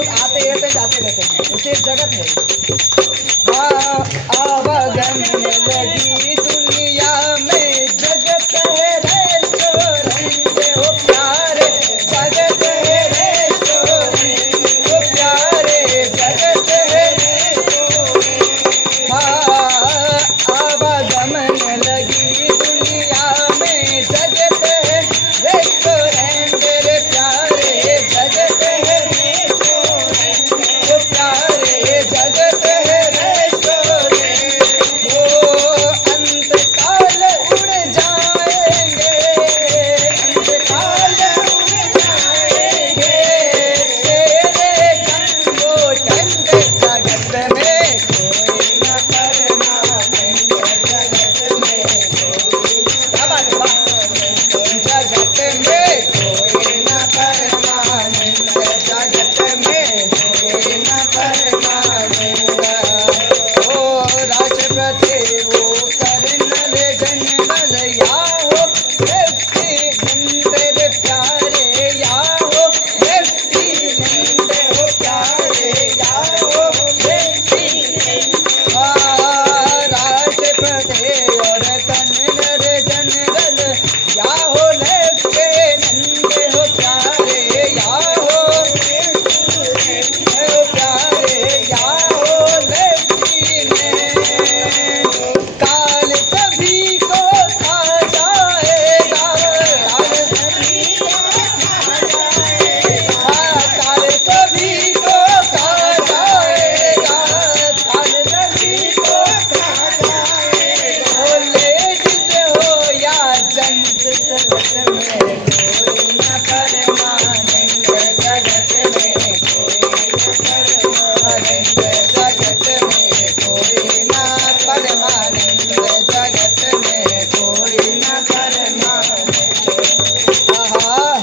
जो आते रहते हैं जाते रहते हैं, उसे जगत है। आवागमन लगी दुनिया में, जगत है रेस्टोरेंट हो प्यारे, जगत है रेस्टोरेंट हो प्यारे, जगत है आवागमन लगी दुनिया में, जगत है रेस्टोरेंट रे प्यारे, जगत है रेस्टोरेंट प्यारे, जगत है रेस्टोरेंट। वो अंतकाल उड़ जाएंगे, अंतकाल उड़ जाएंगे, तेरे गंगो ठंड जगत में कोई न परमानंद, जगत में क्या बात है, वाह। जगत में कोई न परमानंद, जगत में कोई न परमानंद। ओ राष्ट्रपति वो कर्नल जनरल या हो लेफ्टिनेंट रे प्यारे, या हो लेफ्टिनेंट हो प्यारे, या हो लेफ्टिनेंट। राष्ट्रपति और कर्नल जनरल या हो लेफ्टिनेंट हो प्यारे, या हो प्यारे, या हो लेफ्टिनेंट। काल सभी को खा जाएगा, काल सभी को खा जाएगा, काल सभी को खा जाएगा, काल सभी को खा जाएगा। हो लेडीज हो या जेंट्स, जगत में कोई न परमानंद, जगत में कोई न परमानंद, जगत में कोई न परमानंद, जगत में कोई न परमानंद।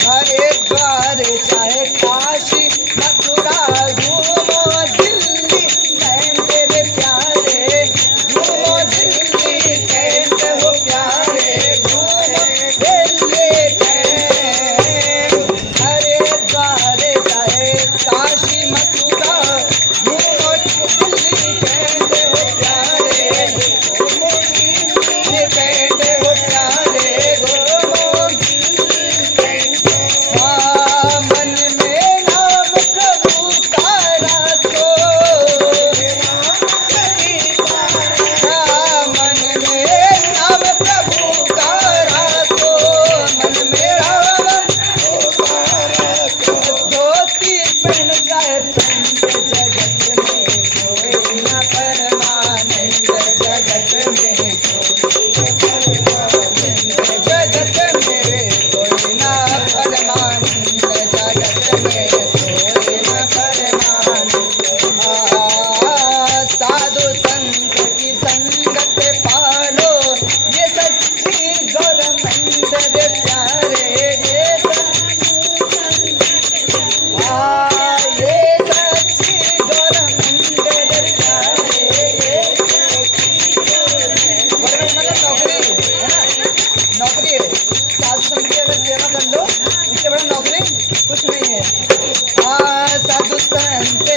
हरिद्वार चाहे काशी मथुरा घूमो दिल्ली कैंट रे प्यारे, घूमो दिल्ली कैंट हो प्यारे, घूमो दिल्ली कैंट। हरिद्वार चाहे काशी मथुरा घूमो दिल्ली कैंट हो प्यारे, घूमो दिल्ली कैंट हो प्यारे, घूमो दिल्ली कैंट। मन में नाम प्रभु का रखो, मन में नाम प्रभु का रखो, मन में राम का रखो। धोती पहन जाए पंच, जगत में कोई न परमानंद, जगत में कोई न परमानंद, जगत में कोई न परमानंद, जगत में कोई न परमानंद। साधु संत की संगत पालो, ये सच्ची गौरमंड रे प्यारे, ये सच्ची गौरमंड रे प्यारे, ये गवर्नमेंट मतलब नौकरी है ना, नौकरी है। साधु संत की अगर सेवा कर लो, इससे बड़ा नौकरी कुछ नहीं है। साधु संत